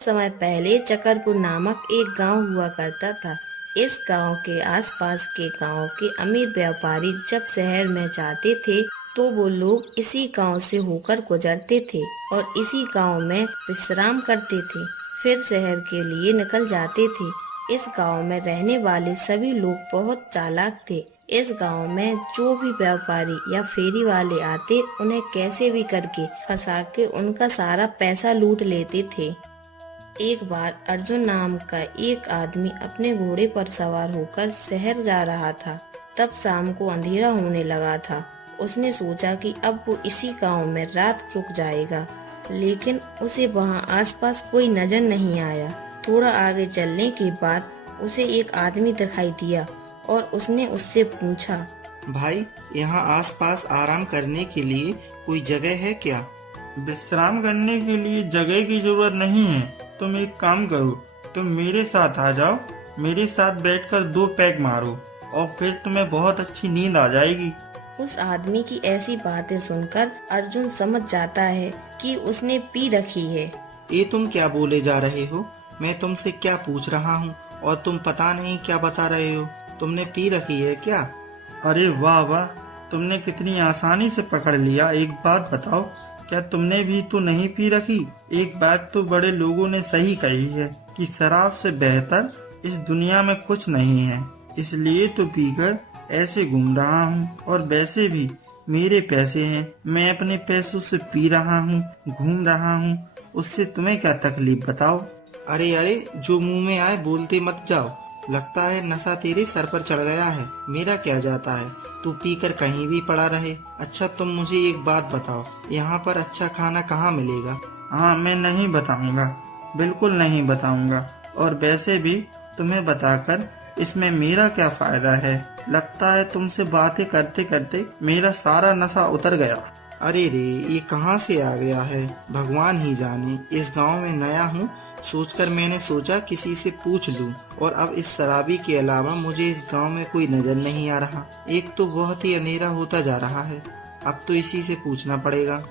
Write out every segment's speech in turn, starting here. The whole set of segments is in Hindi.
समय पहले चकरपुर नामक एक गांव हुआ करता था। इस गांव के आसपास के गांव के अमीर व्यापारी जब शहर में जाते थे तो वो लोग इसी गांव से होकर गुजरते थे और इसी गांव में विश्राम करते थे, फिर शहर के लिए निकल जाते थे। इस गांव में रहने वाले सभी लोग बहुत चालाक थे। इस गांव में जो भी व्यापारी या फेरी वाले आते उन्हें कैसे भी करके फंसा के उनका सारा पैसा लूट लेते थे। एक बार अर्जुन नाम का एक आदमी अपने घोड़े पर सवार होकर शहर जा रहा था। तब शाम को अंधेरा होने लगा था। उसने सोचा कि अब वो इसी गांव में रात रुक जाएगा, लेकिन उसे वहां आसपास कोई नजर नहीं आया। थोड़ा आगे चलने के बाद उसे एक आदमी दिखाई दिया और उसने उससे पूछा, भाई, यहाँ आसपास आराम करने के लिए कोई जगह है क्या? विश्राम करने के लिए जगह की जरूरत नहीं है। तुम एक काम करो, तुम मेरे साथ आ जाओ। मेरे साथ बैठकर 2 पैग मारो और फिर तुम्हें बहुत अच्छी नींद आ जाएगी। उस आदमी की ऐसी बातें सुनकर अर्जुन समझ जाता है कि उसने पी रखी है। ये तुम क्या बोले जा रहे हो? मैं तुमसे क्या पूछ रहा हूँ और तुम पता नहीं क्या बता रहे हो। तुमने पी रखी है क्या? अरे वाह वाह, तुमने कितनी आसानी से पकड़ लिया। एक बात बताओ, क्या तुमने भी तो नहीं पी रखी? एक बात तो बड़े लोगों ने सही कही है कि शराब से बेहतर इस दुनिया में कुछ नहीं है। इसलिए तो पीकर ऐसे घूम रहा हूँ। और वैसे भी मेरे पैसे हैं, मैं अपने पैसों से पी रहा हूँ, घूम रहा हूँ। उससे तुम्हें क्या तकलीफ बताओ? अरे अरे, जो मुंह में आए बोलते मत जाओ। लगता है नशा तेरे सर पर चढ़ गया है। मेरा क्या जाता है, तू पीकर कहीं भी पड़ा रहे। अच्छा, तुम मुझे एक बात बताओ, यहाँ पर अच्छा खाना कहाँ मिलेगा? हाँ, मैं नहीं बताऊंगा, बिल्कुल नहीं बताऊंगा। और वैसे भी तुम्हें बताकर इसमें मेरा क्या फायदा है? लगता है तुमसे बातें करते करते मेरा सारा नशा उतर गया। अरे रे, ये कहाँ से आ गया है, भगवान ही जाने। इस गांव में नया हूँ, सोचकर मैंने सोचा किसी से पूछ लूं। और अब इस शराबी के अलावा मुझे इस गांव में कोई नजर नहीं आ रहा। एक तो बहुत ही अंधेरा होता जा रहा है, अब तो इसी से पूछना पड़ेगा।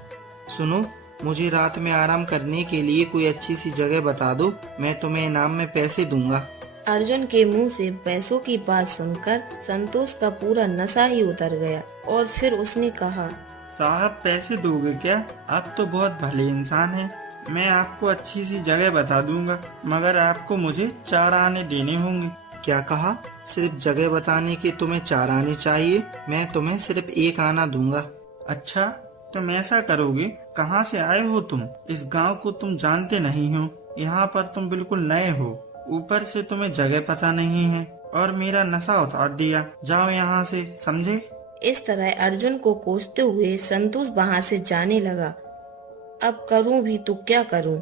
सुनो, मुझे रात में आराम करने के लिए कोई अच्छी सी जगह बता दो, मैं तुम्हें इनाम में पैसे दूंगा। अर्जुन के मुंह से पैसों की बात सुनकर संतोष का पूरा नशा ही उतर गया और फिर उसने कहा, साहब, पैसे दोगे क्या? आप तो बहुत भले इंसान हैं। मैं आपको अच्छी सी जगह बता दूंगा, मगर आपको मुझे 4 आने देने होंगे। क्या कहा? सिर्फ जगह बताने के तुम्हें 4 आने चाहिए? मैं तुम्हें सिर्फ 1 आना दूंगा। अच्छा, तुम ऐसा करोगे? कहाँ से आए हो तुम? इस गांव को तुम जानते नहीं हो। यहाँ पर तुम बिल्कुल नए हो। ऊपर से तुम्हें जगह पता नहीं है और मेरा नशा उतार दिया। जाओ यहाँ से, समझे? इस तरह अर्जुन को कोसते हुए संतोष वहाँ से जाने लगा। अब करूं भी तो क्या करूं?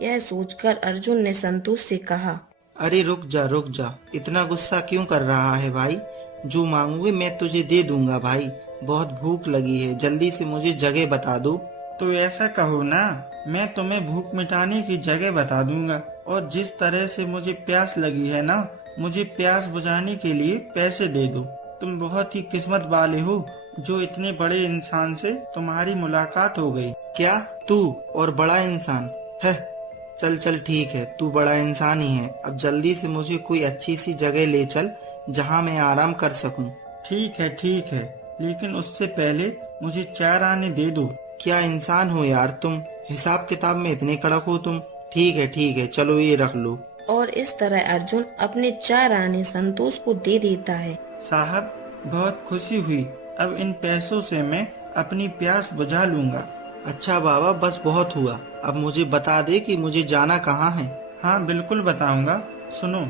यह सोचकर अर्जुन ने संतोष से कहा, अरे रुक जा रुक जा, इतना गुस्सा क्यों कर रहा है भाई? जो मांगोगे मैं तुझे दे दूंगा भाई। बहुत भूख लगी है, जल्दी से मुझे जगह बता दो। तो ऐसा कहो ना, मैं तुम्हें भूख मिटाने की जगह बता दूंगा। और जिस तरह से मुझे प्यास लगी है ना, मुझे प्यास बुझाने के लिए पैसे दे दो। तुम बहुत ही किस्मत वाले हो जो इतने बड़े इंसान से तुम्हारी मुलाकात हो गई। क्या तू और बड़ा इंसान है? चल चल ठीक है, तू बड़ा इंसान ही है। अब जल्दी से मुझे कोई अच्छी सी जगह ले चल जहाँ मैं आराम कर सकूं। ठीक है, लेकिन उससे पहले मुझे 4 आने दे दो। क्या इंसान हो यार तुम, हिसाब किताब में इतने कड़क हो तुम। ठीक है, चलो ये रख लो। और इस तरह अर्जुन अपने 4 आने संतोष को दे देता है। साहब, बहुत खुशी हुई। अब इन पैसों से मैं अपनी प्यास बुझा लूंगा। अच्छा बाबा, बस बहुत हुआ। अब मुझे बता दे कि मुझे जाना कहाँ है। हाँ, बिल्कुल बताऊंगा। सुनो,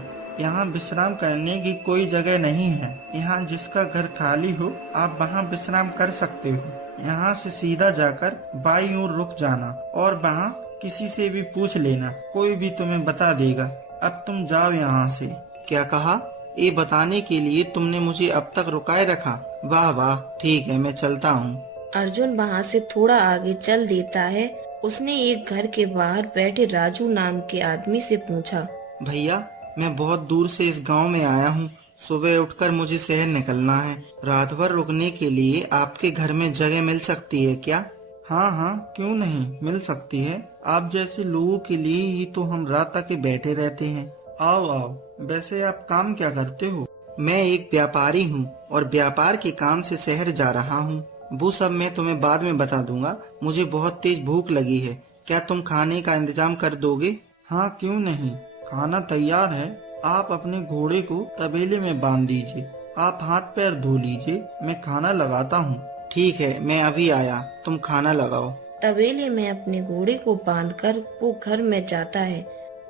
यहाँ विश्राम करने की कोई जगह नहीं है। यहाँ जिसका घर खाली हो आप वहाँ विश्राम कर सकते हो। यहाँ से सीधा जाकर बाईं ओर रुक जाना और वहाँ किसी से भी पूछ लेना, कोई भी तुम्हें बता देगा। अब तुम जाओ यहाँ से। क्या कहा? ये बताने के लिए तुमने मुझे अब तक रुकाए रखा? वाह वाह, ठीक है, मैं चलता हूँ। अर्जुन वहाँ से थोड़ा आगे चल देता है। उसने एक घर के बाहर बैठे राजू नाम के आदमी से पूछा, भैया, मैं बहुत दूर से इस गांव में आया हूँ। सुबह उठकर मुझे शहर निकलना है। रात भर रुकने के लिए आपके घर में जगह मिल सकती है क्या? हाँ हाँ, क्यों नहीं, मिल सकती है। आप जैसे लोगों के लिए ही तो हम रात तक के बैठे रहते हैं। आओ आओ। वैसे आप काम क्या करते हो? मैं एक व्यापारी हूँ और व्यापार के काम से शहर जा रहा हूँ। वो सब मैं तुम्हें बाद में बता दूंगा। मुझे बहुत तेज भूख लगी है, क्या तुम खाने का इंतजाम कर दोगे? हाँ क्यों नहीं, खाना तैयार है। आप अपने घोड़े को तबेले में बांध दीजिए, आप हाथ पैर धो लीजिए, मैं खाना लगाता हूँ। ठीक है, मैं अभी आया, तुम खाना लगाओ। तबेले में अपने घोड़े को बांधकर वो घर में जाता है।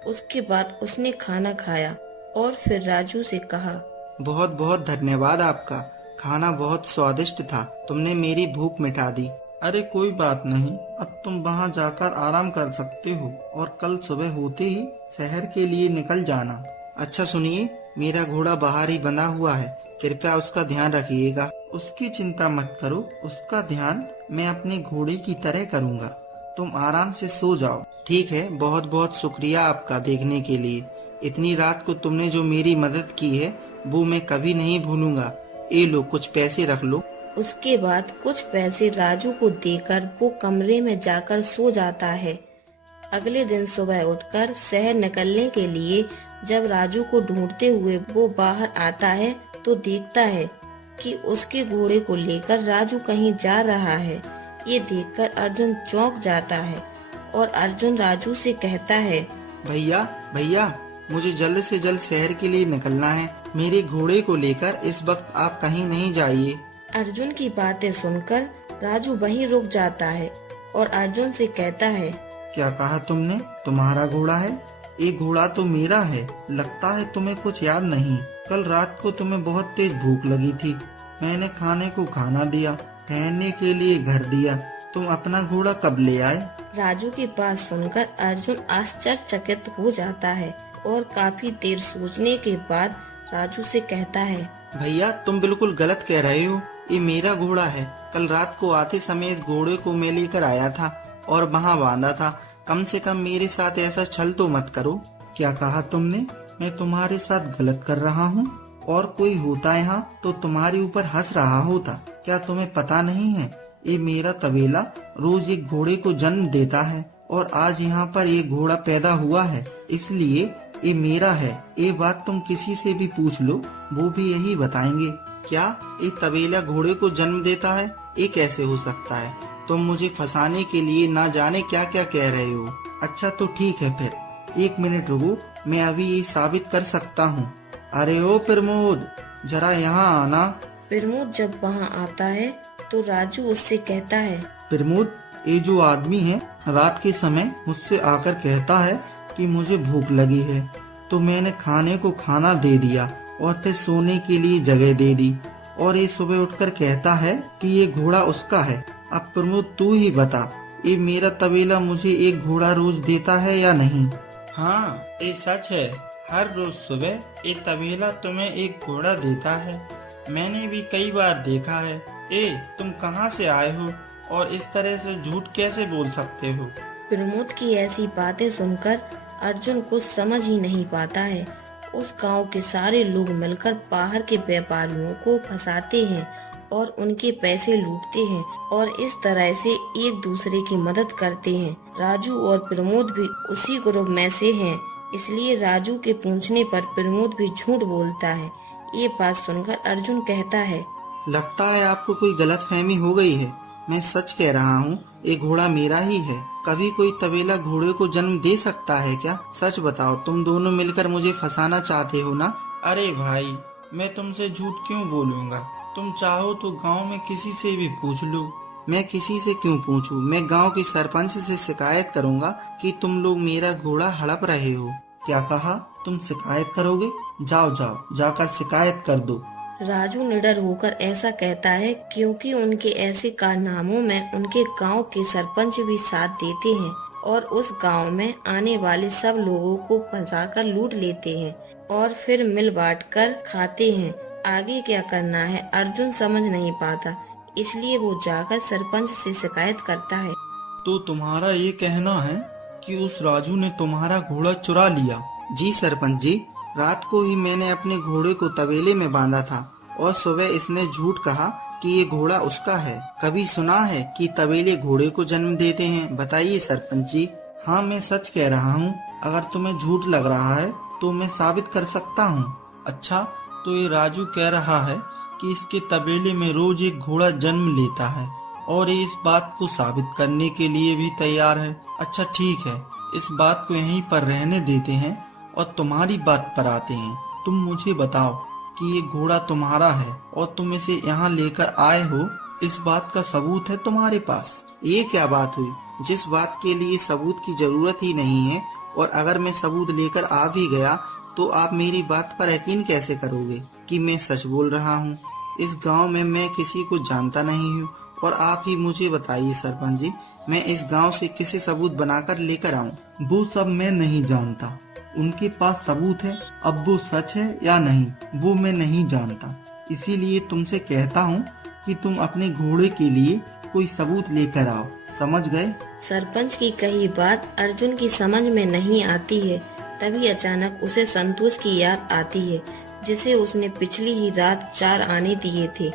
उसके बाद उसने खाना खाया और फिर राजू से कहा, बहुत बहुत धन्यवाद आपका, खाना बहुत स्वादिष्ट था, तुमने मेरी भूख मिटा दी। अरे कोई बात नहीं, अब तुम वहाँ जाकर आराम कर सकते हो और कल सुबह होते ही शहर के लिए निकल जाना। अच्छा सुनिए, मेरा घोड़ा बाहर ही बंधा हुआ है, कृपया उसका ध्यान रखिएगा। उसकी चिंता मत करो, उसका ध्यान मैं अपने घोड़े की तरह करूँगा। तुम आराम से सो जाओ। ठीक है, बहुत बहुत शुक्रिया आपका देखने के लिए। इतनी रात को तुमने जो मेरी मदद की है वो मैं कभी नहीं भूलूंगा। ये लो, कुछ पैसे रख लो। उसके बाद कुछ पैसे राजू को देकर वो कमरे में जाकर सो जाता है। अगले दिन सुबह उठकर शहर निकलने के लिए जब राजू को ढूंढते हुए वो बाहर आता है तो देखता है कि उसके घोड़े को लेकर राजू कहीं जा रहा है। ये देखकर अर्जुन चौंक जाता है और अर्जुन राजू से कहता है, भैया भैया, मुझे जल्द से जल्द शहर के लिए निकलना है, मेरे घोड़े को लेकर इस वक्त आप कहीं नहीं जाइए। अर्जुन की बातें सुनकर राजू वहीं रुक जाता है और अर्जुन से कहता है, क्या कहा तुमने? तुम्हारा घोड़ा है? ये घोड़ा तो मेरा है। लगता है तुम्हें कुछ याद नहीं। कल रात को तुम्हें बहुत तेज भूख लगी थी, मैंने खाने को खाना दिया, ठहरने के लिए घर दिया, तुम अपना घोड़ा कब ले आए? राजू की बात सुनकर अर्जुन आश्चर्यचकित हो जाता है और काफी देर सोचने के बाद राजू से कहता है, भैया तुम बिल्कुल गलत कह रहे हो, ये मेरा घोड़ा है। कल रात को आते समय इस घोड़े को मैं लेकर आया था और वहाँ बांधा था। कम से कम मेरे साथ ऐसा छल तो मत करो। क्या कहा तुमने? मैं तुम्हारे साथ गलत कर रहा हूँ? और कोई होता यहाँ तो तुम्हारे ऊपर हंस रहा होता। क्या तुम्हें पता नहीं है, ये मेरा तबेला रोज एक घोड़े को जन्म देता है और आज यहाँ पर ये घोड़ा पैदा हुआ है, इसलिए ये मेरा है। ये बात तुम किसी से भी पूछ लो, वो भी यही बताएंगे। क्या ये तबेला घोड़े को जन्म देता है? ये कैसे हो सकता है? तुम मुझे फंसाने के लिए ना जाने क्या क्या कह रहे हो। अच्छा तो ठीक है, फिर एक मिनट रुको, मैं अभी ये साबित कर सकता हूँ। अरे ओ प्रमोद, जरा यहाँ आना। प्रमोद जब वहाँ आता है तो राजू उससे कहता है, प्रमोद, ये जो आदमी है रात के समय मुझसे आकर कहता है कि मुझे भूख लगी है, तो मैंने खाने को खाना दे दिया और फिर सोने के लिए जगह दे दी, और ये सुबह उठकर कहता है कि ये घोड़ा उसका है। अब प्रमोद तू ही बता, ये मेरा तबेला मुझे एक घोड़ा रोज देता है या नहीं? हाँ ये सच है, हर रोज सुबह ये तबेला तुम्हें एक घोड़ा देता है। मैंने भी कई बार देखा है। तुम कहाँ से आए हो और इस तरह से झूठ कैसे बोल सकते हो? प्रमोद की ऐसी बातें सुनकर अर्जुन कुछ समझ ही नहीं पाता है। उस गांव के सारे लोग मिलकर बाहर के व्यापारियों को फंसाते हैं और उनके पैसे लूटते हैं और इस तरह से एक दूसरे की मदद करते हैं। राजू और प्रमोद भी उसी ग्रुप में से हैं, इसलिए राजू के पूछने पर प्रमोद भी झूठ बोलता है। ये बात सुनकर अर्जुन कहता है, लगता है आपको कोई गलतफहमी हो गई है। मैं सच कह रहा हूँ, ये घोड़ा मेरा ही है। कभी कोई तबेला घोड़े को जन्म दे सकता है क्या? सच बताओ, तुम दोनों मिलकर मुझे फंसाना चाहते हो ना? अरे भाई, मैं तुमसे झूठ क्यों बोलूँगा? तुम चाहो तो गांव में किसी से भी पूछ लो। मैं किसी से क्यों पूछूं? मैं गांव के सरपंच से शिकायत करूंगा कि तुम लोग मेरा घोड़ा हड़प रहे हो। क्या कहा? तुम शिकायत करोगे? जाओ जाओ, जाकर शिकायत कर दो। राजू निडर होकर ऐसा कहता है क्योंकि उनके ऐसे कारनामों में उनके गांव के सरपंच भी साथ देते हैं और उस गांव में आने वाले सब लोगों को फंसाकर लूट लेते हैं और फिर मिल बांट कर खाते हैं। आगे क्या करना है अर्जुन समझ नहीं पाता, इसलिए वो जाकर सरपंच से शिकायत करता है। तो तुम्हारा ये कहना है कि उस राजू ने तुम्हारा घोड़ा चुरा लिया? जी सरपंच जी, रात को ही मैंने अपने घोड़े को तबेले में बांधा था और सुबह इसने झूठ कहा कि ये घोड़ा उसका है। कभी सुना है कि तबेले घोड़े को जन्म देते हैं? बताइए सरपंच जी। हाँ, मैं सच कह रहा हूँ। अगर तुम्हें झूठ लग रहा है तो मैं साबित कर सकता हूँ। अच्छा, तो ये राजू कह रहा है कि इसके तबेले में रोज एक घोड़ा जन्म लेता है और ये इस बात को साबित करने के लिए भी तैयार है। अच्छा ठीक है, इस बात को यहीं पर रहने देते हैं और तुम्हारी बात पर आते हैं। तुम मुझे बताओ कि ये घोड़ा तुम्हारा है और तुम इसे यहाँ लेकर आए हो, इस बात का सबूत है तुम्हारे पास? ये क्या बात हुई? जिस बात के लिए सबूत की जरूरत ही नहीं है, और अगर मैं सबूत लेकर आ भी गया तो आप मेरी बात पर यकीन कैसे करोगे कि मैं सच बोल रहा हूँ? इस गांव में मैं किसी को जानता नहीं हूँ, और आप ही मुझे बताइए सरपंच जी, मैं इस गांव से किसे सबूत बनाकर लेकर आऊँ? वो सब मैं नहीं जानता। उनके पास सबूत है, अब वो सच है या नहीं वो मैं नहीं जानता। इसीलिए तुमसे कहता हूँ कि तुम अपने घोड़े के लिए कोई सबूत लेकर आओ, समझ गए? सरपंच की कही बात अर्जुन की समझ में नहीं आती है। तभी अचानक उसे संतोष की याद आती है, जिसे उसने पिछली ही रात 4 आने दिए थे,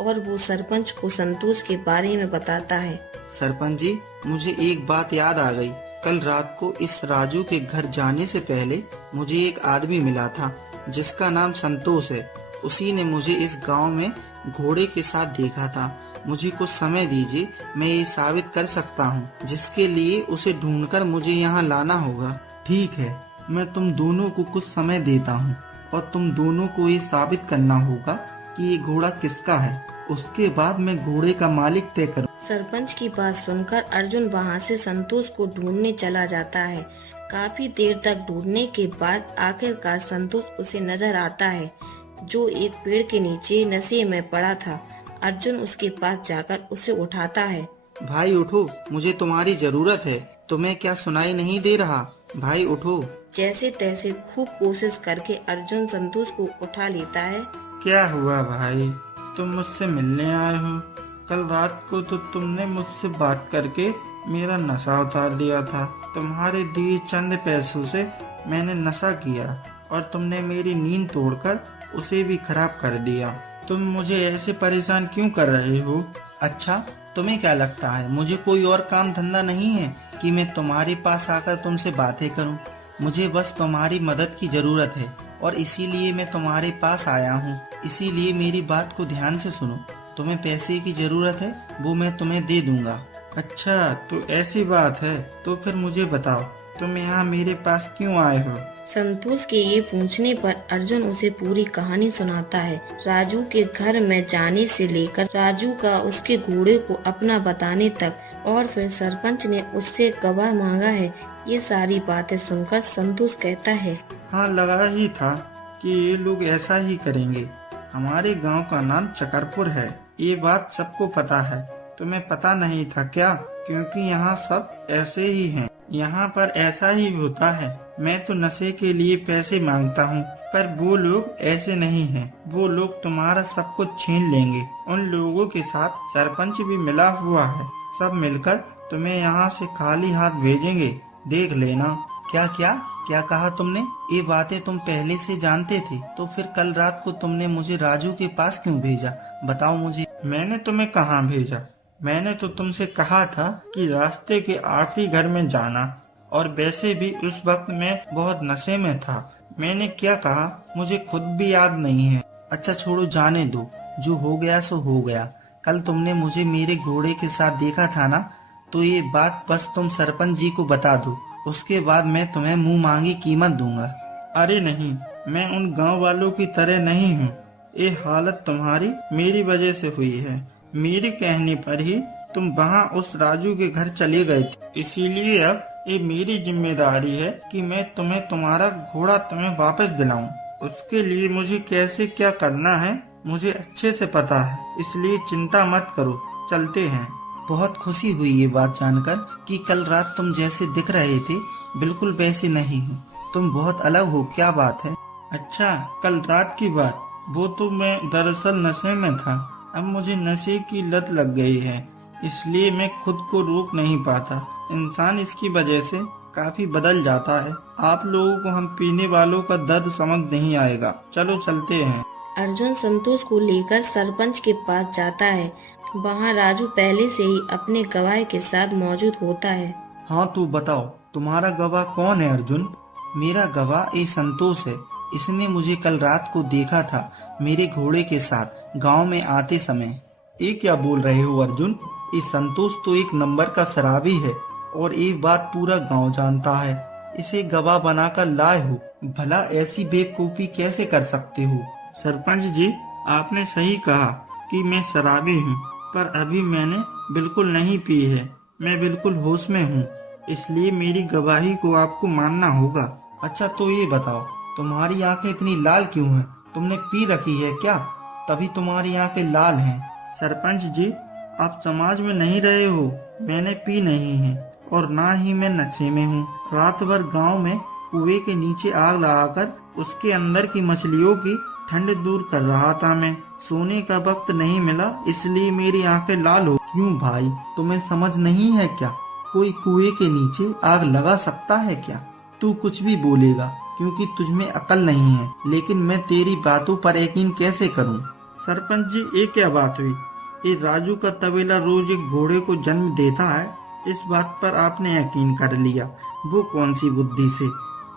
और वो सरपंच को संतोष के बारे में बताता है। सरपंच जी, मुझे एक बात याद आ गई। कल रात को इस राजू के घर जाने से पहले मुझे एक आदमी मिला था जिसका नाम संतोष है। उसी ने मुझे इस गांव में घोड़े के साथ देखा था। मुझे कुछ समय दीजिए, मैं ये साबित कर सकता हूँ, जिसके लिए उसे ढूंढकर मुझे यहाँ लाना होगा। ठीक है, मैं तुम दोनों को कुछ समय देता हूँ और तुम दोनों को ये साबित करना होगा कि ये घोड़ा किसका है। उसके बाद मैं घोड़े का मालिक तय करूँ। सरपंच की बात सुनकर अर्जुन वहाँ से संतोष को ढूंढने चला जाता है। काफी देर तक ढूंढने के बाद आखिरकार संतोष उसे नजर आता है, जो एक पेड़ के नीचे नशे में पड़ा था। अर्जुन उसके पास जाकर उसे उठाता है। भाई उठो, मुझे तुम्हारी जरूरत है। तुम्हें क्या सुनाई नहीं दे रहा? भाई उठो। जैसे तैसे खूब कोशिश करके अर्जुन संतोष को उठा लेता है। क्या हुआ भाई, तुम मुझसे मिलने आए हो? कल रात को तो तुमने मुझसे बात करके मेरा नशा उतार दिया था। तुम्हारे दिए चंद पैसों से मैंने नशा किया और तुमने मेरी नींद तोड़कर उसे भी खराब कर दिया। तुम मुझे ऐसे परेशान क्यों कर रहे हो? अच्छा, तुम्हें क्या लगता है मुझे कोई और काम धंधा नहीं है कि मैं तुम्हारे पास आकर तुमसे बातें करूं? मुझे बस तुम्हारी मदद की जरूरत है और इसीलिए मैं तुम्हारे पास आया हूं। इसीलिए मेरी बात को ध्यान से सुनो। तुम्हें पैसे की जरूरत है, वो मैं तुम्हें दे दूंगा। अच्छा, तो ऐसी बात है, तो फिर मुझे बताओ तुम यहाँ मेरे पास क्यों आए हो? संतोष के ये पूछने पर अर्जुन उसे पूरी कहानी सुनाता है। राजू के घर में जाने से लेकर राजू का उसके घोड़े को अपना बताने तक, और फिर सरपंच ने उससे गवाह मांगा है। ये सारी बातें सुनकर संतोष कहता है, हाँ, लगा ही था कि ये लोग ऐसा ही करेंगे। हमारे गांव का नाम चकरपुर है, ये बात सबको पता है। तुम्हें पता नहीं था क्या? क्योंकि यहाँ सब ऐसे ही हैं। यहाँ पर ऐसा ही होता है। मैं तो नशे के लिए पैसे मांगता हूँ, पर वो लोग ऐसे नहीं हैं। वो लोग तुम्हारा सब कुछ छीन लेंगे। उन लोगों के साथ सरपंच भी मिला हुआ है। सब मिलकर तुम्हें यहाँ से खाली हाथ भेजेंगे, देख लेना। क्या क्या क्या कहा तुमने? ये बातें तुम पहले से जानते थे, तो फिर कल रात को तुमने मुझे राजू के पास क्यों भेजा? बताओ मुझे। मैंने तुम्हें कहाँ भेजा? मैंने तो तुमसे कहा था कि रास्ते के आखिरी घर में जाना, और वैसे भी उस वक्त मैं बहुत नशे में था। मैंने क्या कहा मुझे खुद भी याद नहीं है। अच्छा छोड़ो, जाने दो। जो हो गया सो हो गया। कल तुमने मुझे मेरे घोड़े के साथ देखा था ना, तो ये बात बस तुम सरपंच जी को बता दो। उसके बाद मैं तुम्हें मुंह मांगी कीमत दूंगा। अरे नहीं, मैं उन गांव वालों की तरह नहीं हूँ। ये हालत तुम्हारी मेरी वजह से हुई है। मेरे कहने पर ही तुम वहाँ उस राजू के घर चले गए थे। इसीलिए अब ये मेरी जिम्मेदारी है कि मैं तुम्हें तुम्हारा घोड़ा तुम्हें वापस दिलाऊं। उसके लिए मुझे कैसे क्या करना है मुझे अच्छे से पता है, इसलिए चिंता मत करो, चलते हैं। बहुत खुशी हुई ये बात जानकर कि कल रात तुम जैसे दिख रहे थे बिल्कुल वैसे नहीं हो। तुम बहुत अलग हो। क्या बात है? अच्छा, कल रात की बात? वो तो मैं दरअसल नशे में था। अब मुझे नशे की लत लग गई है, इसलिए मैं खुद को रोक नहीं पाता। इंसान इसकी वजह से काफी बदल जाता है। आप लोगों को हम पीने वालों का दर्द समझ नहीं आएगा। चलो चलते हैं। अर्जुन संतोष को लेकर सरपंच के पास जाता है। वहाँ राजू पहले से ही अपने गवाह के साथ मौजूद होता है। हाँ तो बताओ, तुम्हारा गवाह कौन है अर्जुन? मेरा गवाह ये संतोष है। इसने मुझे कल रात को देखा था मेरे घोड़े के साथ गांव में आते समय। ये क्या बोल रहे हो अर्जुन? ये संतोष तो एक नंबर का शराबी है और एक बात पूरा गांव जानता है। इसे गवाह बनाकर लाए हो, भला ऐसी बेवकूफी कैसे कर सकते हो? सरपंच जी, आपने सही कहा कि मैं शराबी हूँ, पर अभी मैंने बिल्कुल नहीं पी है। मैं बिल्कुल होश में हूँ, इसलिए मेरी गवाही को आपको मानना होगा। अच्छा तो ये बताओ, तुम्हारी आंखें इतनी लाल क्यों हैं? तुमने पी रखी है क्या? तभी तुम्हारी आंखें लाल हैं। सरपंच जी, आप समाज में नहीं रहे हो। मैंने पी नहीं है और ना ही मैं नशे में हूँ। रात भर गांव में कुएं के नीचे आग लगाकर उसके अंदर की मछलियों की ठंड दूर कर रहा था मैं। सोने का वक्त नहीं मिला, इसलिए मेरी आंखें लाल हो। क्यों भाई, तुम्हें समझ नहीं है क्या? कोई कुएं के नीचे आग लगा सकता है क्या? तू कुछ भी बोलेगा क्योंकि तुझमें अकल नहीं है, लेकिन मैं तेरी बातों पर यकीन कैसे करूं? सरपंच जी, ये क्या बात हुई? ये राजू का तबेला रोज एक घोड़े को जन्म देता है, इस बात पर आपने यकीन कर लिया। वो कौन सी बुद्धि से?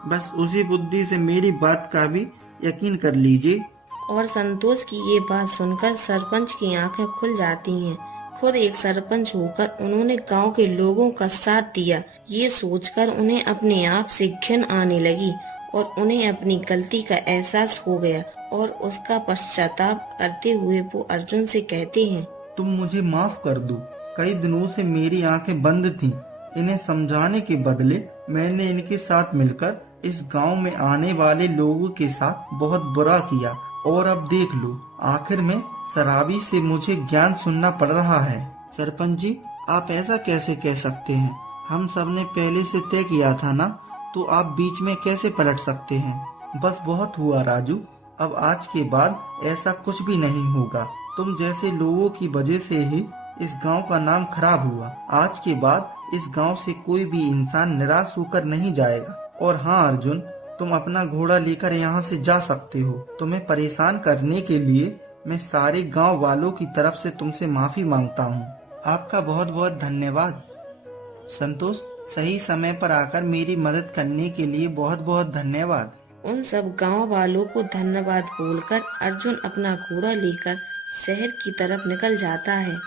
बस उसी बुद्धि से मेरी बात का भी यकीन कर लीजिए। और संतोष की ये बात सुनकर सरपंच की आंखें खुल जाती हैं। खुद एक सरपंच होकर उन्होंने गांव के लोगों का साथ दिया, ये सोचकर उन्हें अपने आप से घिन आने लगी और उन्हें अपनी गलती का एहसास हो गया और उसका पश्चाताप करते हुए वो अर्जुन से कहते हैं, तुम मुझे माफ कर दो। कई दिनों से मेरी आंखें बंद थीं। इन्हें समझाने के बदले मैंने इनके साथ मिलकर इस गांव में आने वाले लोगों के साथ बहुत बुरा किया और अब देख लो, आखिर में शराबी से मुझे ज्ञान सुनना पड़ रहा है। सरपंच जी, आप ऐसा कैसे कह सकते हैं? हम सब ने पहले से तय किया था ना, तो आप बीच में कैसे पलट सकते हैं? बस बहुत हुआ राजू, अब आज के बाद ऐसा कुछ भी नहीं होगा। तुम जैसे लोगों की वजह से ही इस गांव का नाम खराब हुआ। आज के बाद इस गांव से कोई भी इंसान निराश होकर नहीं जाएगा। और हाँ अर्जुन, तुम अपना घोड़ा लेकर यहाँ से जा सकते हो। तुम्हें परेशान करने के लिए मैं सारे गांव वालों की तरफ से तुमसे माफी मांगता हूँ। आपका बहुत बहुत धन्यवाद संतोष। सही समय पर आकर मेरी मदद करने के लिए बहुत बहुत धन्यवाद। उन सब गांव वालों को धन्यवाद बोलकर अर्जुन अपना घोड़ा लेकर शहर की तरफ निकल जाता है।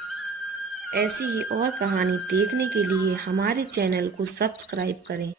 ऐसी ही और कहानी देखने के लिए हमारे चैनल को सब्सक्राइब करें।